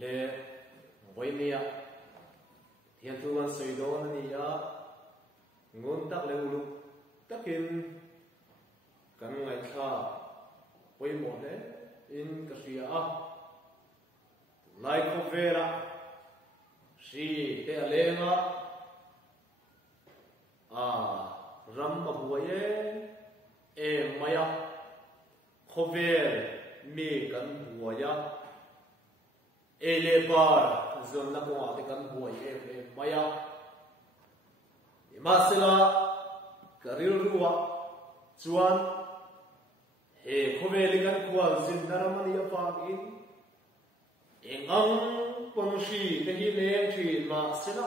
le voi nia thian tu man soi do na ni ya ngon tak le ulu takin kan ngai kha voi mo le in ka sia a lai ko vera si te alenga ram ma buaye e maya khover mi kan buaya e le bar zon na ko ate kan buaye e maya masela karil ruwa chuan he khoweli kan kwal zin naramani apa in engang pangshi te hi leng thi ma sela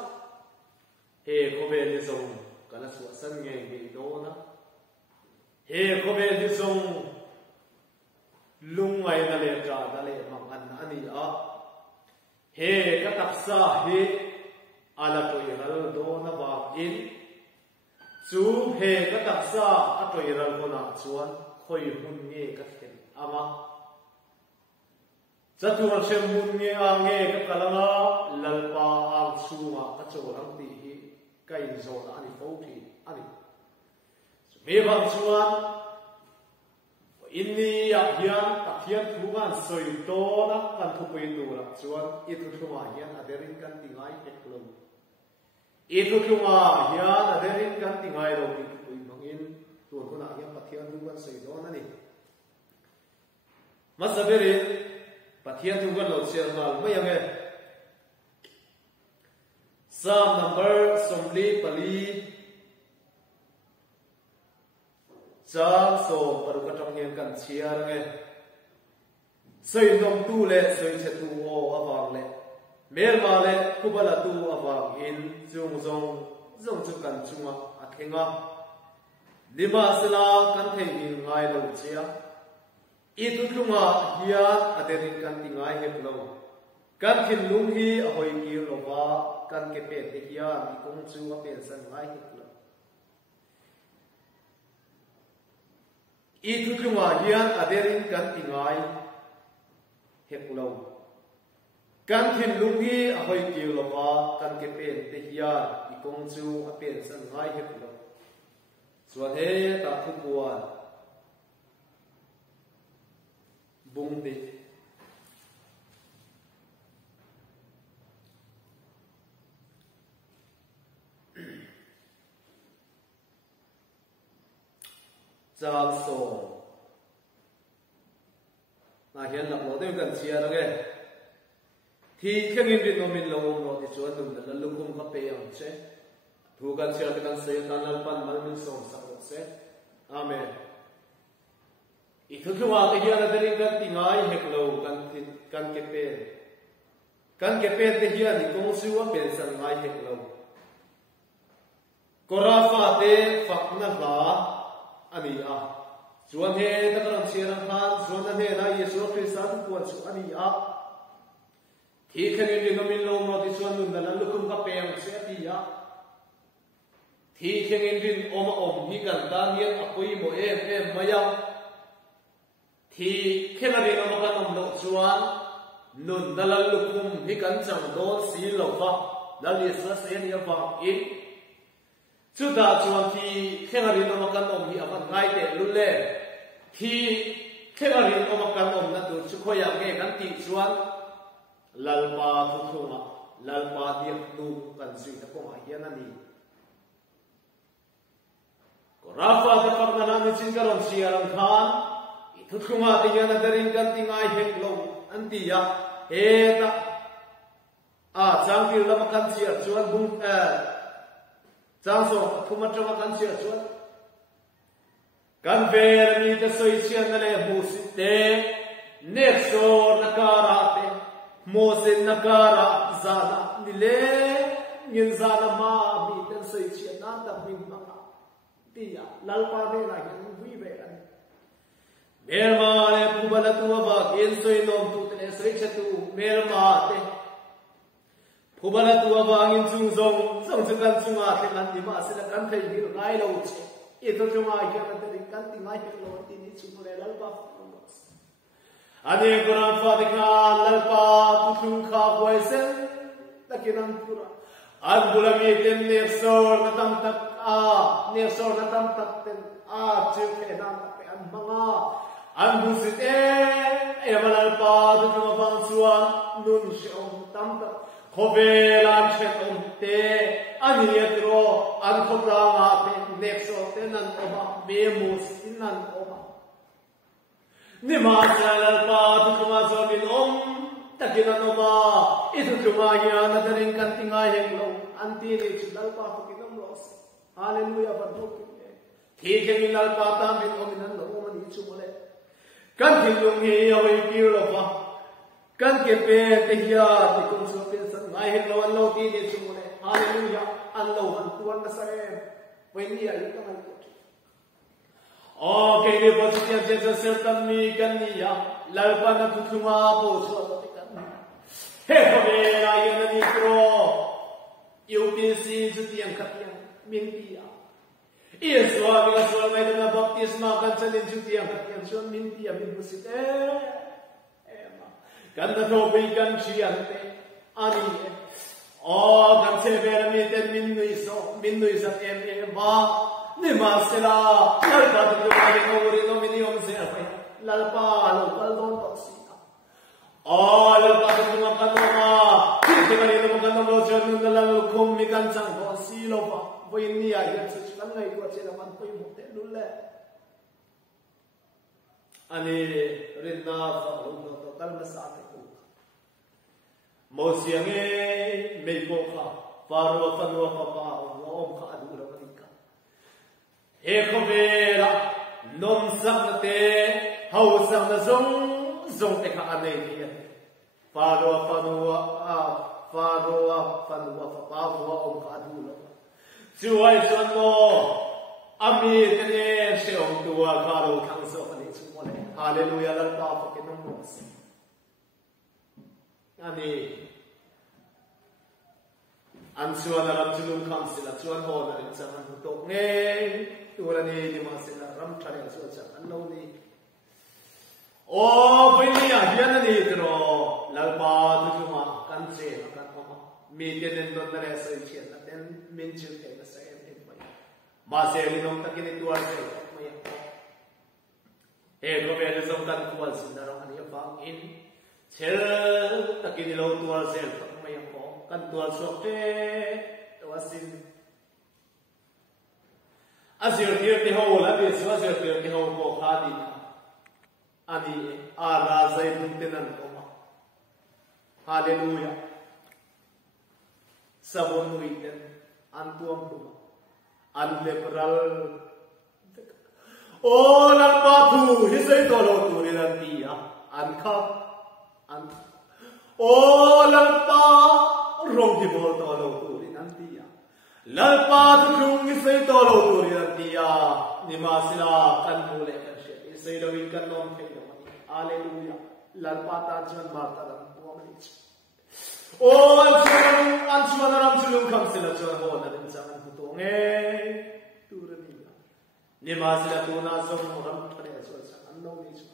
he khoweli zong kana su san nge nge do na he khoweli zong lungai na le tra da le mang an ani a he ka taksa he ala to iral do na ba in chu he ka taksa a to iral ko na chuan khoi hun nge ka thel ama chatu al shem hun nge a nge ka kalanga lalpa ang chunga ka chorang ti hi ka in zo na ani fo thi ani me bang chuan inni ya hian pathian thugan soi to na kan thu pui tu ra chuan I thu thuma hian aderin kan tingai heklo I thu thuma hian aderin kan tingai ro ki pui mangin tu ko na hian pathian thugan soi do na ni masabere pathian thugan lo cher mal mai ame Psalm number somli pali Chang so parukatong hian kan chiar nge soi dom tu le soi che tu o awang le mel ma le kubala tu awang in chung zong chu kan chunga athenga lima sela kan thei in ngai lo chia I tu thunga hian aderin kan tingai hek lo kan thin lung hi a hoi ki lo wa kan ke pe te hian I kong chu a pen san ngai hek lo I thu thunga hian aderin kan tingai hek lo kan thin lung hi a hoi ki lo wa kan ke pen te hian I kong chu a pen san ngai hek lo chuan he ta thu kuan bung ti Chang so na hian lak lo de kan chia ra ge thi khengin ri nomin lo no ti chuan dum da lukum ka pe ang che thu kan chia te kan se tan lal pan mal min som sa ro se amen I thu thua te hian aderin kan tingai hek lo kan ke pe te hian I kong su a pen san ngai hek lo korafa te fak na la ani a chuan he ta kan chiran khan chuan he na Yesu Christ puan chu ani a thi khanin ri nomin lo no ti chuan nun dan lukum ka pe ang se ti a thi khanin rin oma om hi kan ta hian apui mo em maya thi khenari no kan om lo chuan nun dalal lukum hi kan chang do si lo fa dal Yesu se ni va in chu da chuan thi khenari no kan om hi akan ngai te lu le thi khenari no kan om na tu chu khoya nge kan ti chuan lalpa thu thuma lalpa diak tu kan sui ta ko ma hian ani ko rafa ta kam na ni chin karon siaran khan I thu thuma te hian aderin kan tingai hek lo an ti ya he ta chang pil lama kan chia chuan bung Chang so thuma chama kan chia chuan kan ver ni te soi chian na le mu si te nek so nakara te mo sin nakara zana ni le ngin zana ma mi te soi chian na ta min ma ti ya lalpa de la hin hui ve an merma le pubala tu ba ken soi nom tu te soi che tu merma te pubala tu ba ngin chung zong chu kan chunga te kan ti ma se la kan thei hi ngai lo che I thu chunga hian aderin kan tingai hek lo ti ni chu le lalpa ane Quran fa de ka lalpa tu tung kha quay sen takinan pura an bulami ten nersor na tam tak nersor na tam tak ten chu ke na pe an manga an busit e malal pa tu ma bang suan nun shom tam tak khovelan chetom te anietro an khota nga te nersor te nan oma bemus inan oma ni ma salal pa tu ma zomin takinan oma itu cuma ya na daring kantinga henglo anti ni chidal pa tu kinam los hallelujah bardo ठीक है मिलाल पाता में तो मिलन लोगों में नीचू बोले कन के लोग ये अवे क्यों लोगा कन के पे तेहिया तिकुन सो पे सन नाइ है लोग अल्लाह ती नीचू बोले हालेलुया अल्लाह हम तुअन नसरे वही आई तो हम को ओ के ये बच्चे जैसे सरतमी कन्या ललपा न तुथुमा पोछो तो हे हमेरा ये नदी करो यूपीसी जुतियं खतियं मिंतिया Yesus bila suami itu na baptisma kan salin cuti yang suami minti yang minbusit kan na topi kan siante ani kan sebera miten minuiso ba ni masela lalpa tu kali ngori no minium se apa lalpa don toksina lalpa tu makan ma kita kali no makan no lotion nungalang kum mikan sang ko silo pa Boy niya yan sa silang ngay ko sila man po yung hotel nula. Ani rin na pagod na total na sa atin ko. Mo siyang may ko ka. Paro kanwa pa pa ang ka adula man ka. Ko vera nom sak na te haw sak na zong te ka anay niya. Paro kanwa pa pa ang ka adula. Chuai chuan mo ami tene seong tua karo kang so ani chumole hallelujah lan ta pa ke nom mos ani an chuan ram chulum kham sila chuan ho na rin chaman to nge turani ni ma sila ram thare so cha an lo ni o bini a hian ani tro lalpa tu chuma kan che kan ma mi tenen don na se chen na ten min chu te na sa em mai ma se ni nom takin ni tuar se mai ko be le som kan tuar sin na ro ani pa in chel takin ni lo tuar se mai ko kan tuar so te wasin azir dir te ho la be so azir dir te ho ko khadi ani a ra zai dun te nan ko hallelujah sabon muiden antuam duma unliberal lan patu hisai tolo turi rantia ankap an lan pa rong di bol tolo turi rantia lan patu kung hisai tolo turi rantia nimasila kan mule kan she hisai lawin kan nom ke hallelujah lan pata jan marta dan puamani an chuan ram chulum kham sila chuan ho na din sang an tu nge turani ni ma sila tu na so ram thare so sang an no ni chu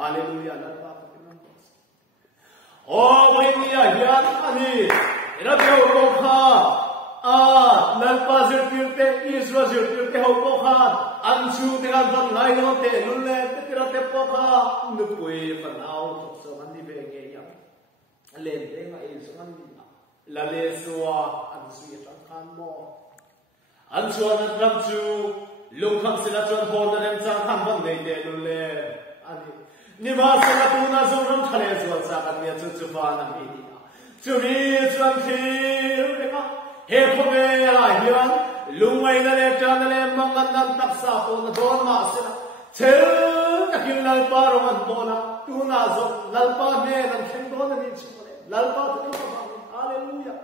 hallelujah la pa pa nam wai ni ya yan ani era teo ko kha nan pa zir tirte iswa zir tirte ho ko kha an chu te kan van lai no te lulle te tira te po kha nu pui pa nau to so an ni be nge ya len te nga e so an ni la le suwa an sui tan kan mo an chuan an ram chu lung kham sila chuan ho na rem chang kham ban nei te lulle ani ni ma sa la tu na zo ram thale zo sa kan ya chu chu pa na mi ni chu mi chuan thi he ko me la hian lung mai na le chan na le mang an nan tak sa ko na don ma sila chel takin lal pa ro man bo na tu na zo lal pa me nan khen do na ni chu lal pa tu pa hallelujah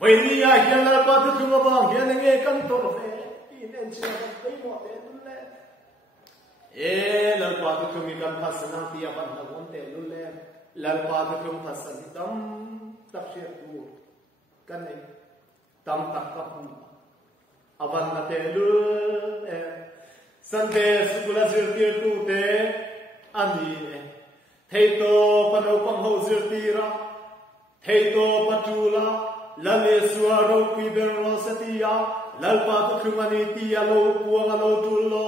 wai ni ya hian lal pa tu ma ba hian nge kan to ro fe in en chi na pe mo te le lal pa tu mi kan phas na ti ya ban na gon te le lal pa tu phas ni tam tak she tu kan nei tam tak ka pu aban na te lu Sunday school as you tu te ani thei to pano pang ho zir tira thầy tô patula lale suaro piberosatia lalpa tu khumani tia lo puanga lo tulo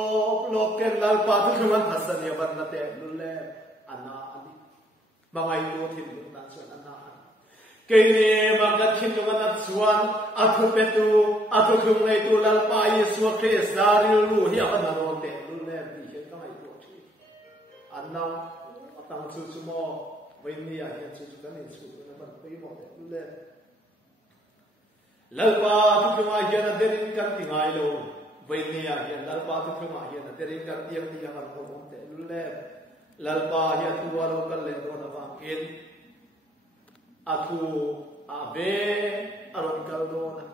loken lalpa tu khuman hasania banna te lulle ana ani mangai lo thin lu tan son ana kene magat khin lu manat suan athu petu athu khum nei tu lalpa yesu christ daril lu hi ana ro te lulle bi he kai lo thi ana atang chu chu mo veni ya he chu chu kan ni chu na ban pe mo te lulle lalpa tu khuma hian a derin kan ti ngai lo veni ya hian lalpa tu khuma hian a derin kan tiam ti ya kan ko mo te lulle lalpa hian tu wa lo kan le do na wa in athu ave aron kal do na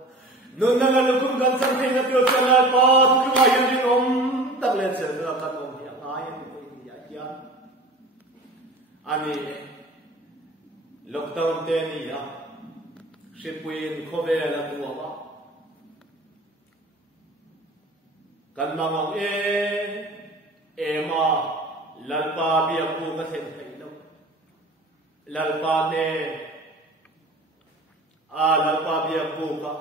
nun na lu kum kan sang thei na tio cha lalpa tu khuma hian ri om tak le che na kan om hi ngai ni ko ni ya hian ani lockdown te ni ya Shipuin Kovela Tuama Kanmamang Ema Lalpa Biapu Kasen Kailo Lalpa Ne Lalpa Biapu Ka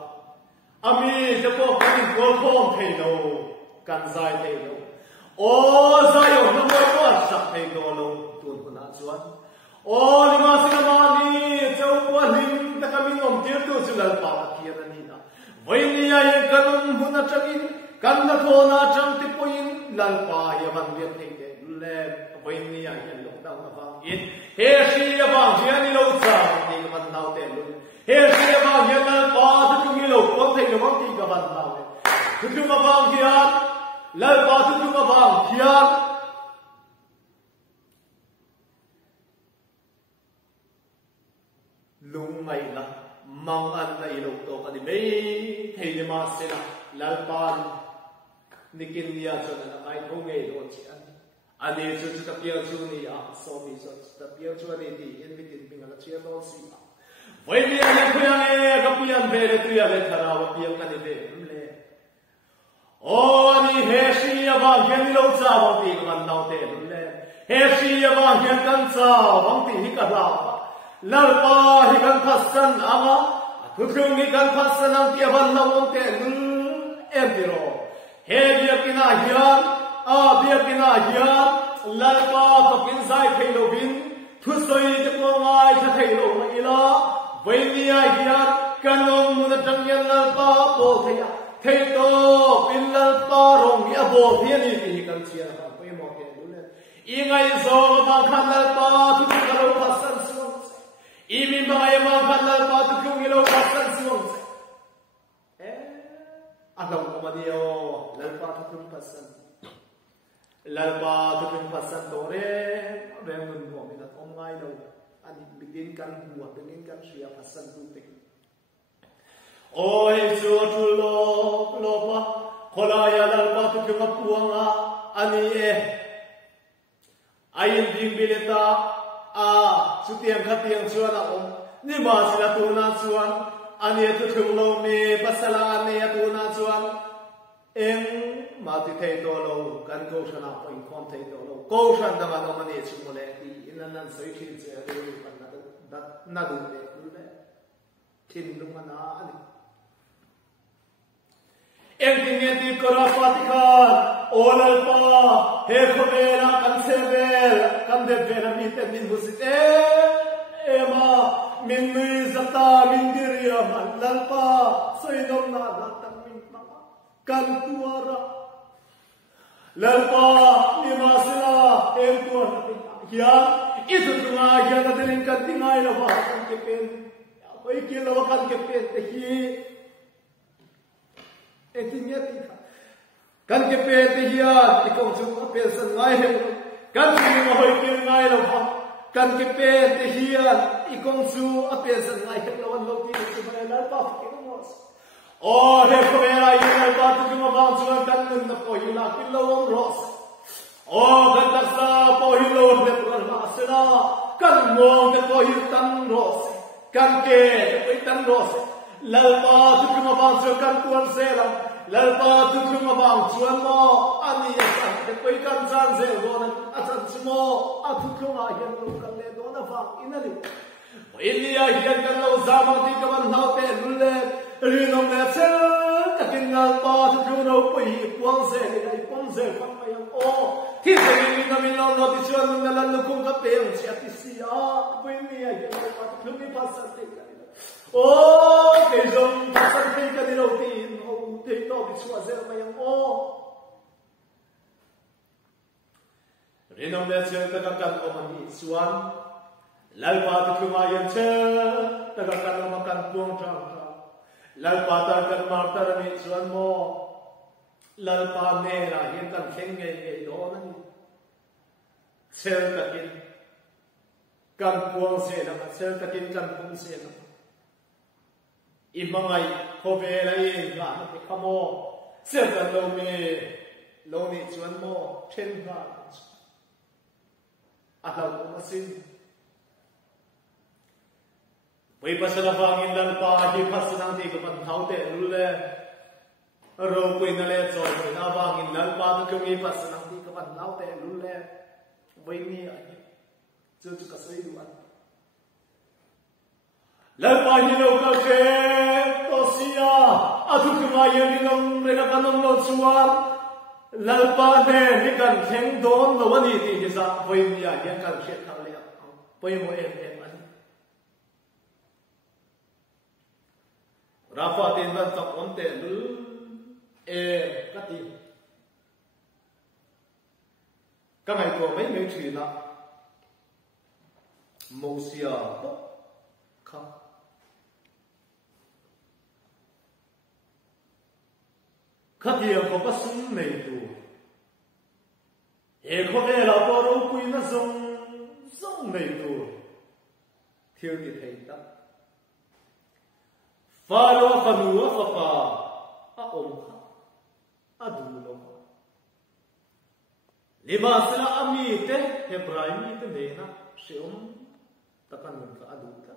Ami Japo Kasin Golpong Kailo Kansai Kailo O Zayo Namoy Sak Kailo Tun Kunazuan O Lima Sinamani Jauwa Lim kami ngom tir tu sulal pa kia na nina vai ni ay kanum huna changin kan na thona chang ti poin lal pa ya bang lian thei de le vai ni ay lo dang na bang in he shi ya bang jian ni lo cha ni ka ban nau te lu he shi ya bang ya lal pa tu ni lo ko thei lo ti ka ban nau tu ma bang kia lal pa tu ma bang kia lung mai la mang an na ilok to ka di mai thei ni ma se na lalpan nikin niya so na ai ko nge do chi an ani chu chu ta pia chu ni a so mi so ta pia chu ani di in nikin pinga la chia do si a vai ni ani ko ya nge ka pia be le tu ya le thara wa pia ka ni be le o ni he shi ya ba gen lo cha wa ti ka man nau te le he shi ya ba gen kan cha wang ti hi ka la lalpa hi kan phasan ama thuthung hi kan phasan ang ti ban lawon te em diro he bia kina hian a bia kina hian lalpa to pin sai thailo bin thusoi te ko ngai tha thailo ma ila vainia hian kanom mun tang yan lalpa po thaya thei to pin lalpa rong ya bo thian ni ti kan chia ha pe mo ke lu i ngai zo ma khan lalpa thu ka lo phasan Imi mga mang kanal pa tu kung ilaw pasan siwang sa. Agaw ko madiyo lalpa tu kung pasan. Lalpa tu kung pasan dore. Abengun mo minat omay daw. Ani bigin kan buwa, bigin kan siya pasan tutik. O Yesu tulo lopa kolaya lalpa tu kung apuanga ani ayin ding bilita sutiang khatiang chuan a om ni ma sila tu na chuan ani tu thung lo me pasala ne tu na chuan em ma ti thei to lo kan ko sana point kon thei to lo ko san da ma no mane chu mo le ti in nan soi thin che ri pan na du le thin lu ma na ani em ti ko ra patika olal pa he khomela kan sebel kan de vera mi te min husit ema min ni zata min diria man lal pa soidom na datang min ma kan tuara lal pa ni masila em tuara ya itu tunga ya na din kan tingai la wa kan ke pen koi ke la kan ke pen te hi etinya ti kan ke pe te hian ti kong chu pe san ngai he kan ni ma hoi ke ngai lo ha kan ke pe te hian i kong chu a pe san ngai he lo lo ti chu ba la pa ke mo o he ko me ai na pa tu ma ba chu kan nun na ko hi la ki lo om ros o kan ta sa po hi lo de pro ma se na kan mo de po hi tan ros kan ke po tan ros lalpa tu ma ba chu kan tuan se la lalpa tu ma ba chuan mo ani ya san de koi kan san se do na a san mo a tu ma hian lo kan le do na fa inali India hian kan lo zama ti ka ban hau te lulle rinom le che ka kin ngal pa tu no pui puang se ni dai pom se pam ma yang o thi se ni na min lo no ti chuan na lan lu kum ka pe ang sia ti sia pui mi a hian pa tu mi pa sa te o ke zong pa sa te ka ni lo ti no te no bi chua se ma yang o rinom le che ka kan o ma ni chuan lalpa tu kuma yan che taga kan makan puang trang trang lalpa tar kan marta rami chuan mo lalpa ne ra hian kan thleng nge nge do na ni sel takin kan puang se na sel takin kan pum se na imangai khobe la yin la ti khamo sel kan lo me lo ni chuan mo then ba atau masin Wei pasal abangin dan pahi pasanang ti kapan thau te lulle ro pui na le choi pui na abangin dan pa tu kumi pasanang ti kapan thau te lulle wei ni ai chu chu ka sei duan lan pa ni lo ka ke to sia atu kuma ye ni long re ka kanong lo chuan lan pa ne ni kan theng don lo ni ti hi sa wei ni ai yan kan khet thang le poi mo em Rafa tin dan tak onte lu kati kamai ko mai mai thri la mosia bo kha kati ko pasum nei tu ko ve la po ro pui na zong nei tu thiu ti thei ta Faro fanua fapa aomha adulo libasla amite hebraimi te nena sheum takan ka aduta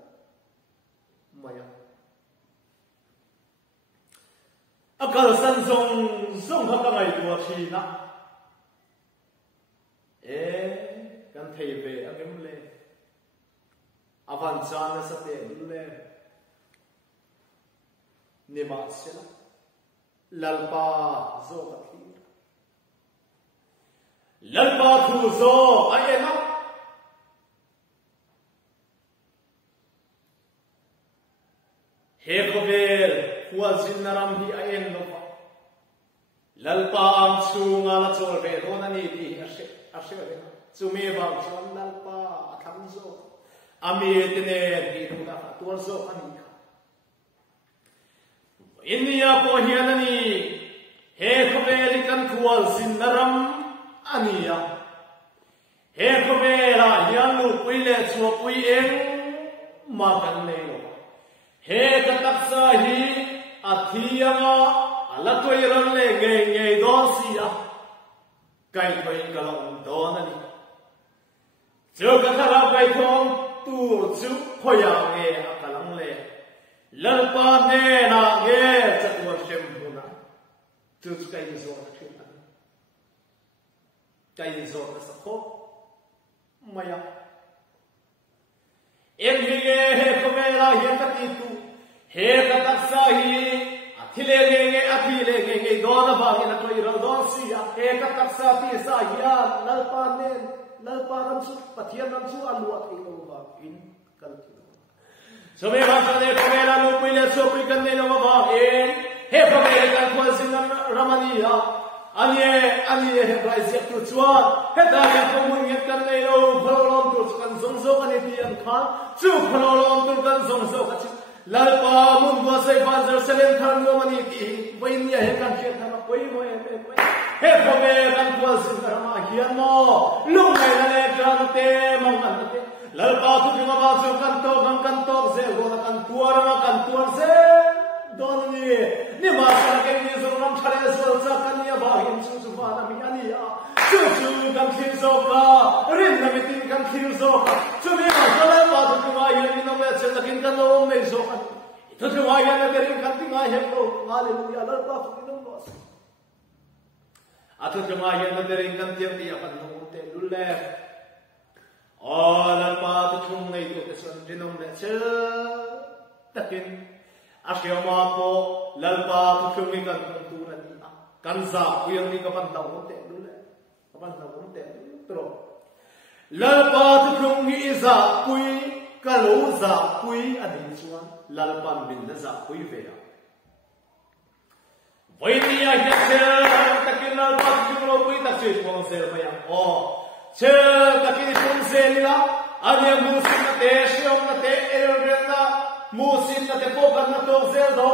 maya akal san zong ha ka ngai tua thina kan thei ve angem le avan chana sa te le Nima sila lalpa zo kathir lalpa thu zo ayena he khober huwa jinnaram hi ayen no lalpa am chunga la chol be rona ni ti ashe chumi bang chon lalpa atham zo ami tene ti thuna tur zo ani India po hianani he khobeli kan khual sinnaram ania he khobela hianu puile chu pui eng ma kan nei lo he ka taksa hi athianga alatoi ran le nge do sia kai koi kalong don ani chu ka thara pai thong tu chu khoya nge akalang le lalpa ne na nge chatwa shem huna tu kai zo thil ani kai zo sa kho maya em hi nge he khomela hi ka ti tu he ka taksa hi athile nge athile nge do na ba ni na koi ro do si ya he ka taksa ti sa ya lalpa ram su pathian ram su alu a thei lo ba in kal So me basa de khomela lu pile so pui kan ne lo ba he khomela kan khwal sin ramania ani he braise tu chua he da ya komun nget kan ne lo kholom tu kan zong zo ani ti an khan chu kholom tu kan zong zo ka chu lalpa mun bo sai bazar selen than no mani ti wain ya he kan khet na koi mo he khomela kan khwal sin rama hian mo lu mai na le kan te mong an te lalpa tu ki ma ba chu kan to se go na kan tuar se don ni ma sa ke ni zo ram thale so sa kan ya ba hin chu ba na mi ani ya chu kan thil zo ka rin na mi tin kan thil zo ka chu mi ma sa la ba tu ki ma ya ni no me chen na kin kan lo me zo ka tu ki ma ya na ke rin kan ti ma he ko hallelujah lalpa tu ki no mo atu ki ma ya na ke rin kan ti ya kan no te lulle lalpa tu chung nei tu ke son dinong le che takin asyam ako lalpa tukhumi kan turan ni kanza uyang ni kapan taw te dule kapan taw te pero lalpa tukhumi iza kui kaloza kui adin chuan lalpan bin na za kui ve ya Voinia hiache takin lalpa tukhumi kui ta che chuan se ma yang o che takin chuan se ni la ania musin na te shiom na te erena musin na te pokan na to zeldo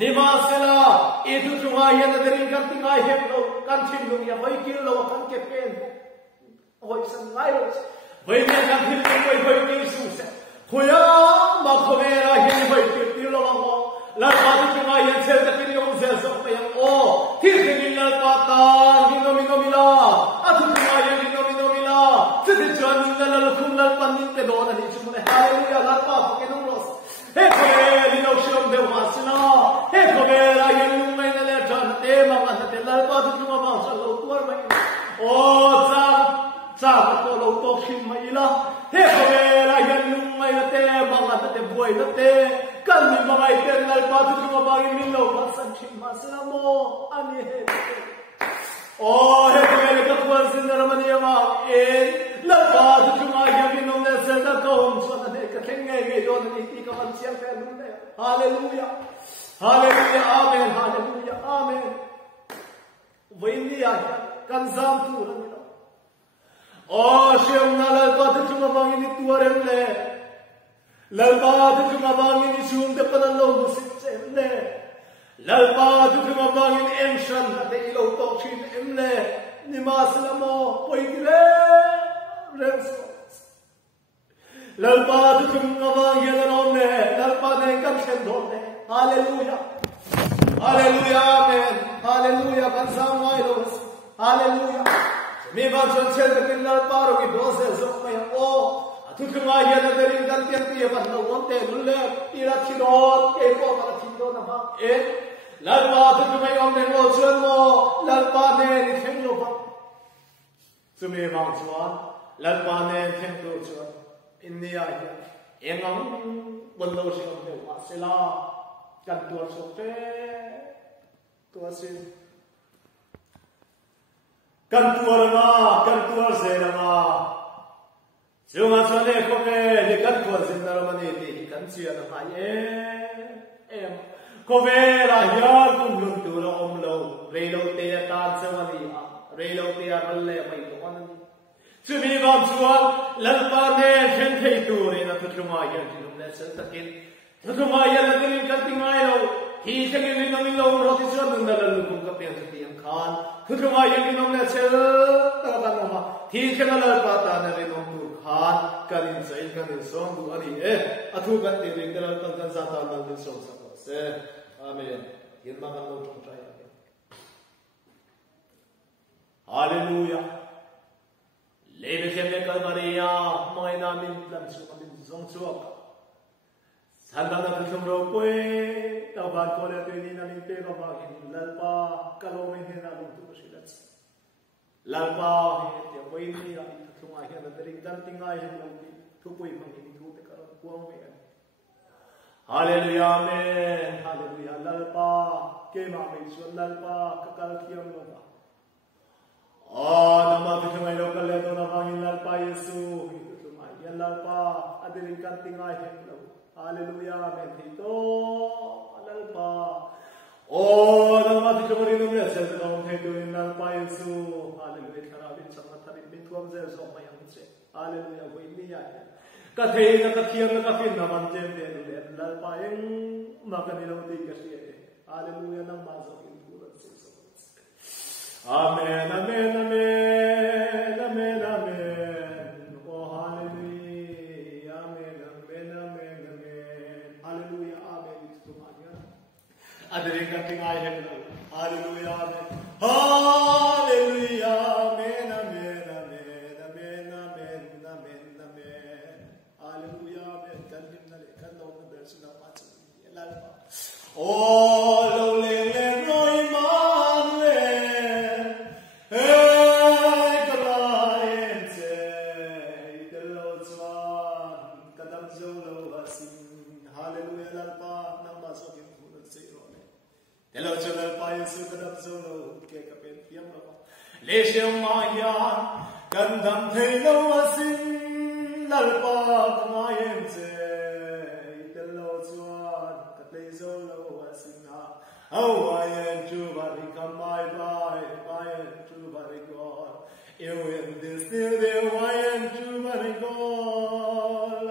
nimasela itu cuma yang dari kan tinggal heklo kan cinggung ya baik kilo kan kepen oi sangai baik kan cinggung baik Yesus hoya makhomera hin baik kilo lo la padu cuma yang zelda kini om zelso yang oh tirgin la patan gino mila atu cuma yang gino mila sedih jalan la lukum la panin te dona ni cuma haleluya la padu kini los Hekobeli no shiom de wasna hekobela yelung mai na le chan te ma ma te la pa tu ma ba sa lo tuar mai o cha ko lo to khim mai la hekobela yelung mai na te ma ma te buai na te kan mi ma mai te la pa tu ma ba gi min lo ma san khim ma sa mo ani he o hekobela ka tuar sin na mani ma e la pa tu ma ya min no ne sa da ko so na de ka thenge ge do ni ti ka man siang fe lu ne hallelujah hallelujah amen hallelujah amen Voinia kan zam tu ran ni o shem na la pa tu ma bang ni tu ren le la pa tu ma bang ni sum de pa lo mu sit chen le la pa tu ma bang ni em shan de lo to chin em le ni ma sla mo poi ki le ren lalpa tu ngava yelan ne lalpa ne kan chen don ne hallelujah hallelujah amen hallelujah kan samai los hallelujah me ba chen chen de lalpa ro ki bose zo mai o atu kuma yelan derin kan tian pi ba no won te lulle ira thidon ke ko ba thidon na ba e lalpa tu kuma yom ne lo chen mo lalpa ne ni theng lo ba su me ba chuan lalpa ne theng lo chuan India ya, engang benda siapa tu, masela kan tuan sope, tuan sin, kan tuan zera, cuma sana kope, ni kan tuan zera mana ni, kan siapa nak kope lahir kumlum tu lo omlo, relo tiada tan semani, relo tiada malle mai tuan ni. Sumi bam sual lalpa ne chen thei tu re na tu ma ya ji lum le sel takin tu ma ya la tin kan ting ai lo hi changin ni nang lo ro ti chuan nang la lu kum ka pen ti yang khan tu ma ya ni nong le sel ta ka no ma hi chang la pa ta na re nong tu khan kalin sai kan ni song du ani e athu kan ti ring dal kan sa ta nang ni song sa se amen yin ma kan lo tong trai hallelujah Lebe keme kalmaria, mai na min lam su min zong chuak. Sanda na kum ro kwe, ta ba ko le te ni na min pe ba ba ki lalpa kalo me he na lu tu silat. Lalpa he te wai ni ya tu ma he na dering dan tingai he lu tu pui ma ni tu te kar kuang me. Hallelujah amen, hallelujah lalpa ke ma me su lalpa kakal kiam lo ba. nama tu cuma lokal le tu nama lalpa Yesu itu cuma lalpa adirin kan tinggal heklo haleluya amen itu lalpa nama tu cuma rindu le sel tu nama itu lalpa Yesu haleluya karabin sama tadi bintuam zel sama yang se haleluya ko ini ya kathei na kathiam na kafin naman jem de lalpa yang makan nilau di kasih haleluya nama mazak itu Amen, amen, amen, amen, amen. Oh, hallelujah, amen, amen, amen, amen. Hallelujah, amen. Itu semuanya. Ada yang kata hallelujah, amen. Hallelujah, amen, amen, amen, amen, amen, amen, amen. Hallelujah, amen. Kan himna le, kan lo na bersu na macam ni. Oh, lo le le roi Manuel. Kadam zo lo solo ke ka pen piam lo le sheu ma yan kan dam thei lo asin lal pa ma yen che te lo chuan ka te solo asin ha oh I am true but come my I am true but God you in this still there I am true but God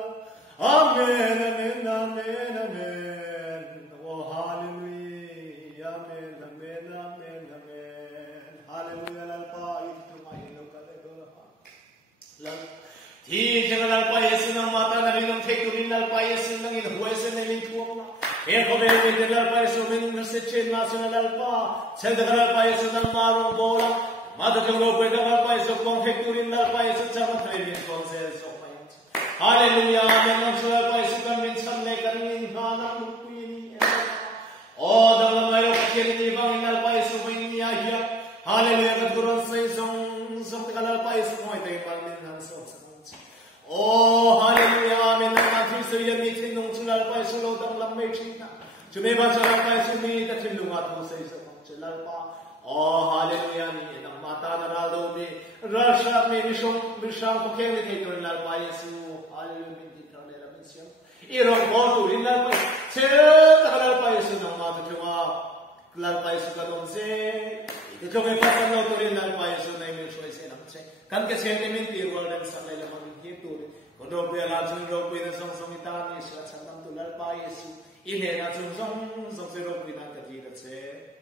amen amen amen amen oh hallelujah amen amen amen amen hallelujah lal pa itu mai lo ka le do lal thi jang lal pa yesu nang mata na ring thei tu rin lal pa yesu nang in huai se ne ling thuam na e ko be be lal pa yesu min na se chen na se lal pa chen da lal pa yesu nang ma ro bola ma da jang lo pe da lal pa yesu kong thei tu rin lal pa yesu cha ma thei min kong se so hallelujah amen nang su lal pa yesu kan min sam le kan min ha na mu ku ni oh da la mai ro ke ni bang lal pa yesu min ni ya ya hallelujah ka guron sai song ka lal pa yesu moi te bang min han so oh hallelujah amen na thi su ya mi thin nong chulal pa su lo dang lam mai thin na chu me ba chulal pa su mi ta thin lu nga thu sai sa chulal pa oh hallelujah ni na mata na ra do mi ra sha me ni sham ko ke ni to lal pa su hallelujah mi ti tra le la mission i ro bo tu rin lal pa che ta lal pa su na ma tu wa lal pa su ka dong se ti ko me pa ta no to rin lal pa su na mi choi se na che kan ke se te min ti ro le sa le la ko do pe la chung ro pe song song ita ni sa chan nam tu lal pa yesu i le na chung song se ro pe na ka ji da che